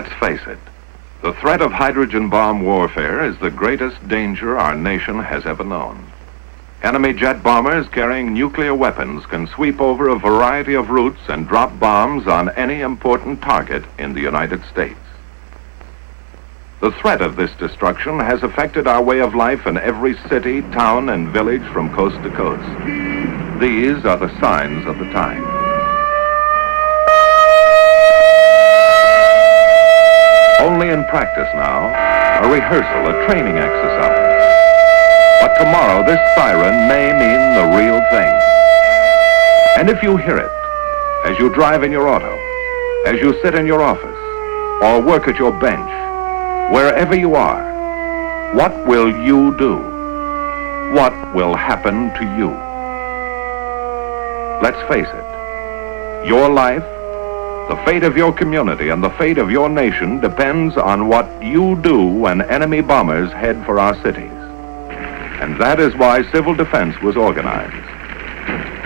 Let's face it, the threat of hydrogen bomb warfare is the greatest danger our nation has ever known. Enemy jet bombers carrying nuclear weapons can sweep over a variety of routes and drop bombs on any important target in the United States. The threat of this destruction has affected our way of life in every city, town, and village from coast to coast. These are the signs of the time. Only in practice now, a rehearsal, a training exercise. But tomorrow, this siren may mean the real thing. And if you hear it, as you drive in your auto, as you sit in your office, or work at your bench, wherever you are, what will you do? What will happen to you? Let's face it, your life, the fate of your community, and the fate of your nation depends on what you do when enemy bombers head for our cities. And that is why civil defense was organized,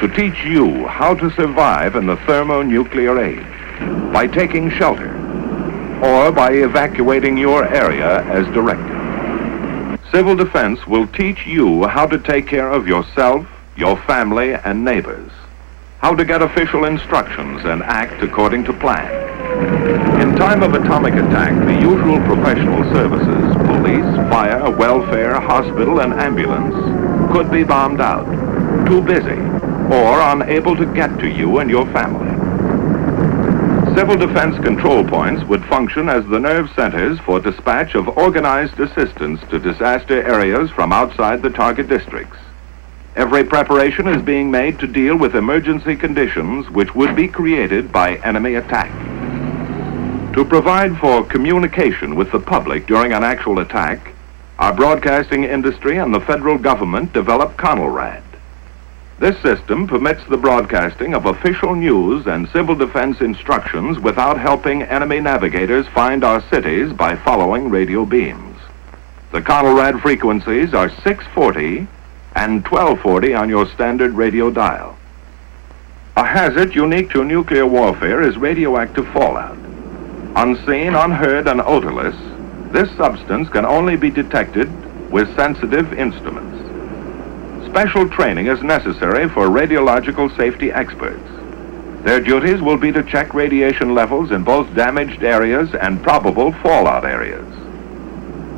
to teach you how to survive in the thermonuclear age by taking shelter or by evacuating your area as directed. Civil defense will teach you how to take care of yourself, your family, and neighbors, how to get official instructions and act according to plan. In time of atomic attack, the usual professional services, police, fire, welfare, hospital, and ambulance, could be bombed out, too busy, or unable to get to you and your family. Civil defense control points would function as the nerve centers for dispatch of organized assistance to disaster areas from outside the target districts. Every preparation is being made to deal with emergency conditions which would be created by enemy attack. To provide for communication with the public during an actual attack, our broadcasting industry and the federal government developed CONELRAD. This system permits the broadcasting of official news and civil defense instructions without helping enemy navigators find our cities by following radio beams. The CONELRAD frequencies are 640 and 1240 on your standard radio dial. A hazard unique to nuclear warfare is radioactive fallout. Unseen, unheard, and odorless, this substance can only be detected with sensitive instruments. Special training is necessary for radiological safety experts. Their duties will be to check radiation levels in both damaged areas and probable fallout areas.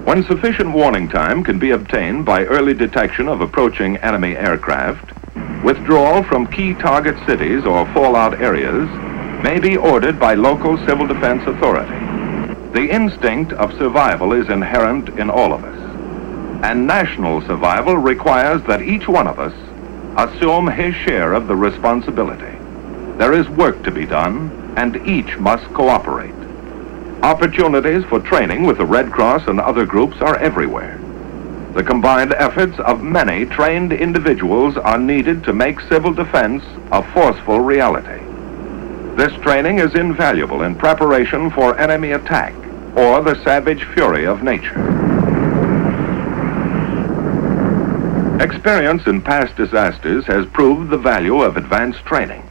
When sufficient warning time can be obtained by early detection of approaching enemy aircraft, withdrawal from key target cities or fallout areas may be ordered by local civil defense authority. The instinct of survival is inherent in all of us. And national survival requires that each one of us assume his share of the responsibility. There is work to be done, and each must cooperate. Opportunities for training with the Red Cross and other groups are everywhere. The combined efforts of many trained individuals are needed to make civil defense a forceful reality. This training is invaluable in preparation for enemy attack or the savage fury of nature. Experience in past disasters has proved the value of advanced training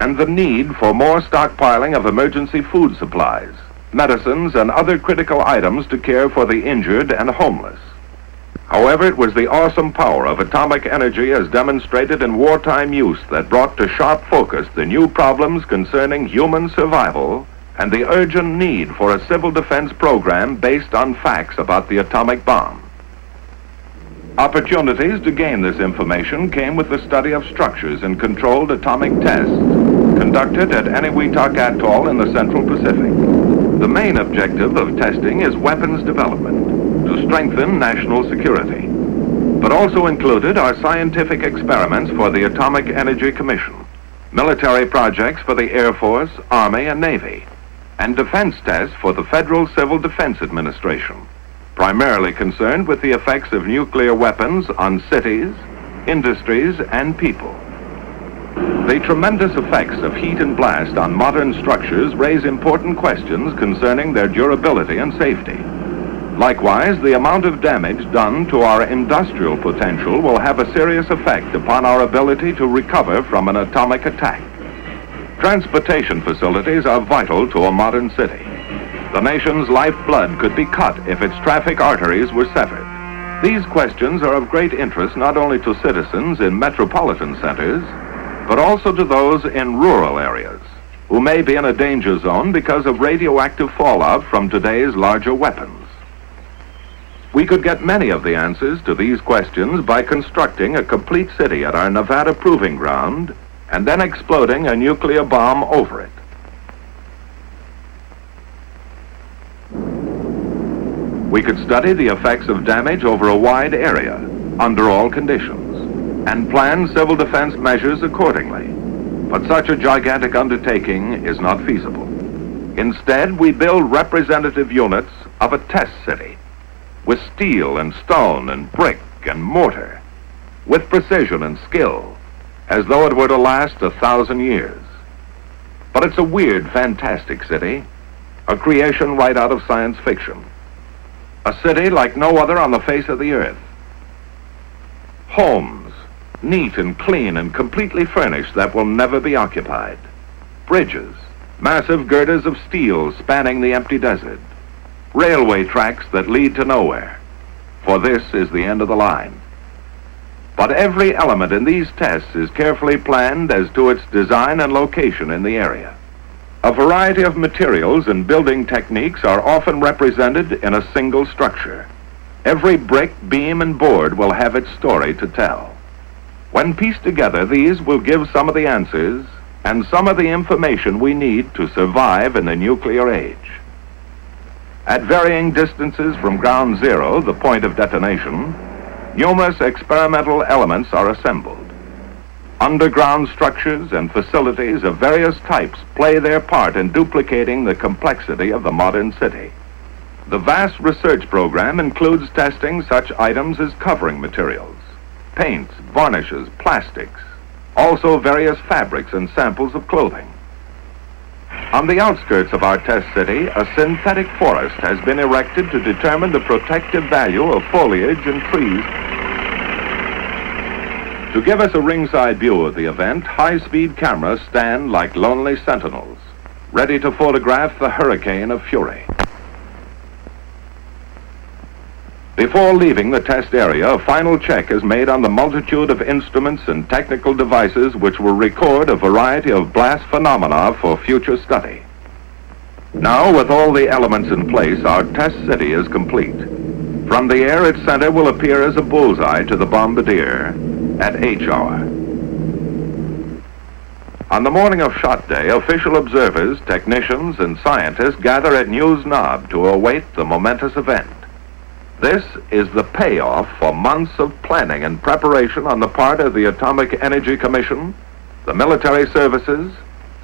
and the need for more stockpiling of emergency food supplies, medicines, and other critical items to care for the injured and homeless. However, it was the awesome power of atomic energy as demonstrated in wartime use that brought to sharp focus the new problems concerning human survival and the urgent need for a civil defense program based on facts about the atomic bomb. Opportunities to gain this information came with the study of structures in controlled atomic tests conducted at Eniwetok Atoll in the Central Pacific. The main objective of testing is weapons development to strengthen national security, but also included are scientific experiments for the Atomic Energy Commission, military projects for the Air Force, Army, and Navy, and defense tests for the Federal Civil Defense Administration, primarily concerned with the effects of nuclear weapons on cities, industries, and people. The tremendous effects of heat and blast on modern structures raise important questions concerning their durability and safety. Likewise, the amount of damage done to our industrial potential will have a serious effect upon our ability to recover from an atomic attack. Transportation facilities are vital to a modern city. The nation's lifeblood could be cut if its traffic arteries were severed. These questions are of great interest not only to citizens in metropolitan centers, but also to those in rural areas who may be in a danger zone because of radioactive fallout from today's larger weapons. We could get many of the answers to these questions by constructing a complete city at our Nevada proving ground and then exploding a nuclear bomb over it. We could study the effects of damage over a wide area, under all conditions, and plan civil defense measures accordingly. But such a gigantic undertaking is not feasible. Instead, we build representative units of a test city, with steel and stone and brick and mortar, with precision and skill, as though it were to last 1,000 years. But it's a weird, fantastic city, a creation right out of science fiction. A city like no other on the face of the earth. Homes, neat and clean and completely furnished, that will never be occupied. Bridges, massive girders of steel spanning the empty desert. Railway tracks that lead to nowhere, for this is the end of the line. But every element in these tests is carefully planned as to its design and location in the area. A variety of materials and building techniques are often represented in a single structure. Every brick, beam, and board will have its story to tell. When pieced together, these will give some of the answers and some of the information we need to survive in the nuclear age. At varying distances from ground zero, the point of detonation, numerous experimental elements are assembled. Underground structures and facilities of various types play their part in duplicating the complexity of the modern city. The vast research program includes testing such items as covering materials, paints, varnishes, plastics, also various fabrics and samples of clothing. On the outskirts of our test city, a synthetic forest has been erected to determine the protective value of foliage and trees. To give us a ringside view of the event, high-speed cameras stand like lonely sentinels, ready to photograph the hurricane of fury. Before leaving the test area, a final check is made on the multitude of instruments and technical devices which will record a variety of blast phenomena for future study. Now, with all the elements in place, our test city is complete. From the air, its center will appear as a bullseye to the bombardier at H hour. On the morning of shot day, official observers, technicians, and scientists gather at News Knob to await the momentous event. This is the payoff for months of planning and preparation on the part of the Atomic Energy Commission, the military services,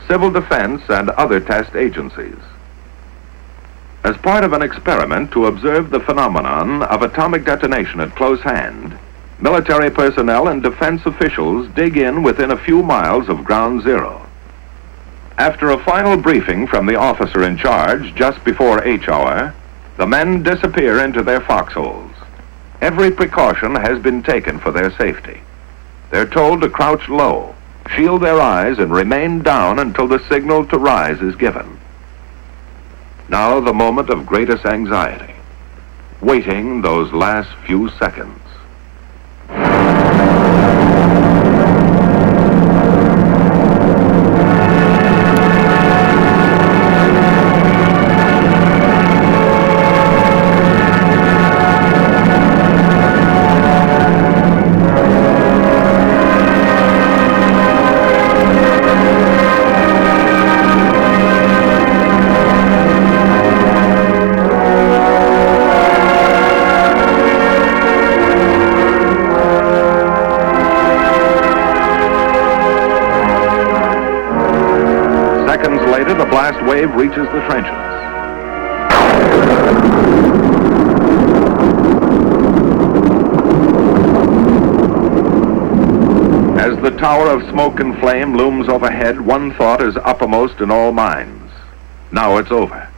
civil defense, and other test agencies. As part of an experiment to observe the phenomenon of atomic detonation at close hand, military personnel and defense officials dig in within a few miles of ground zero. After a final briefing from the officer in charge just before H hour, the men disappear into their foxholes. Every precaution has been taken for their safety. They're told to crouch low, shield their eyes, and remain down until the signal to rise is given. Now the moment of greatest anxiety, waiting those last few seconds. The blast wave reaches the trenches. As the tower of smoke and flame looms overhead, one thought is uppermost in all minds. Now it's over.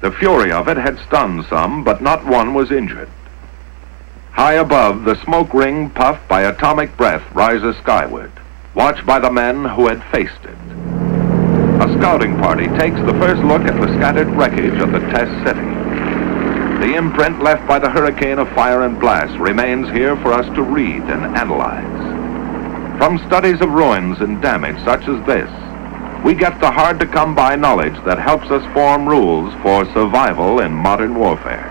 The fury of it had stunned some, but not one was injured. High above, the smoke ring, puffed by atomic breath, rises skyward, watched by the men who had faced it. A scouting party takes the first look at the scattered wreckage of the test city. The imprint left by the hurricane of fire and blast remains here for us to read and analyze. From studies of ruins and damage such as this, we get the hard-to-come-by knowledge that helps us form rules for survival in modern warfare.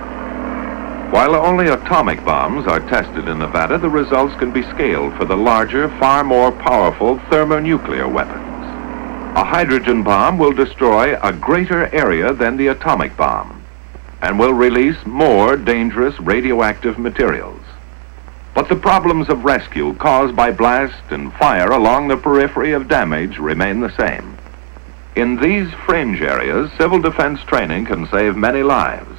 While only atomic bombs are tested in Nevada, the results can be scaled for the larger, far more powerful thermonuclear weapons. A hydrogen bomb will destroy a greater area than the atomic bomb and will release more dangerous radioactive materials. But the problems of rescue caused by blast and fire along the periphery of damage remain the same. In these fringe areas, civil defense training can save many lives,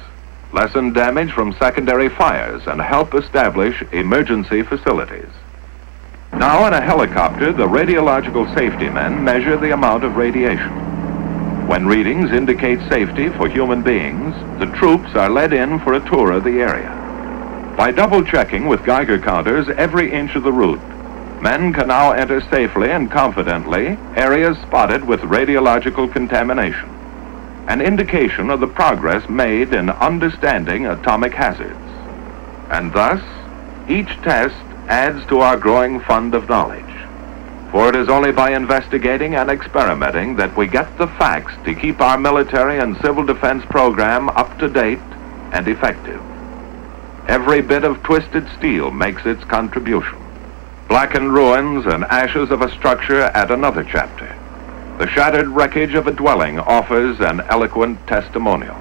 lessen damage from secondary fires, and help establish emergency facilities. Now in a helicopter, the radiological safety men measure the amount of radiation. When readings indicate safety for human beings, the troops are led in for a tour of the area. By double-checking with Geiger counters every inch of the route, men can now enter safely and confidently areas spotted with radiological contamination, an indication of the progress made in understanding atomic hazards. And thus, each test adds to our growing fund of knowledge. For it is only by investigating and experimenting that we get the facts to keep our military and civil defense program up to date and effective. Every bit of twisted steel makes its contribution. Blackened ruins and ashes of a structure add another chapter. The shattered wreckage of a dwelling offers an eloquent testimonial.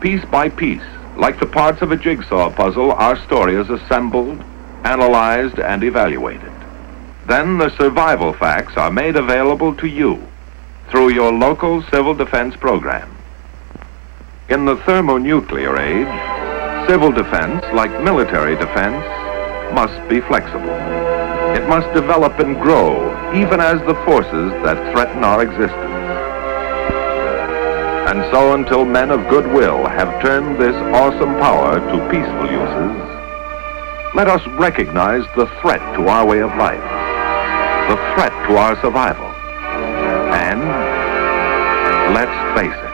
Piece by piece, like the parts of a jigsaw puzzle, our story is assembled, analyzed, and evaluated. Then the survival facts are made available to you through your local civil defense program. In the thermonuclear age, civil defense, like military defense, must be flexible. It must develop and grow, even as the forces that threaten our existence. And so until men of goodwill have turned this awesome power to peaceful uses, let us recognize the threat to our way of life, the threat to our survival, and let's face it.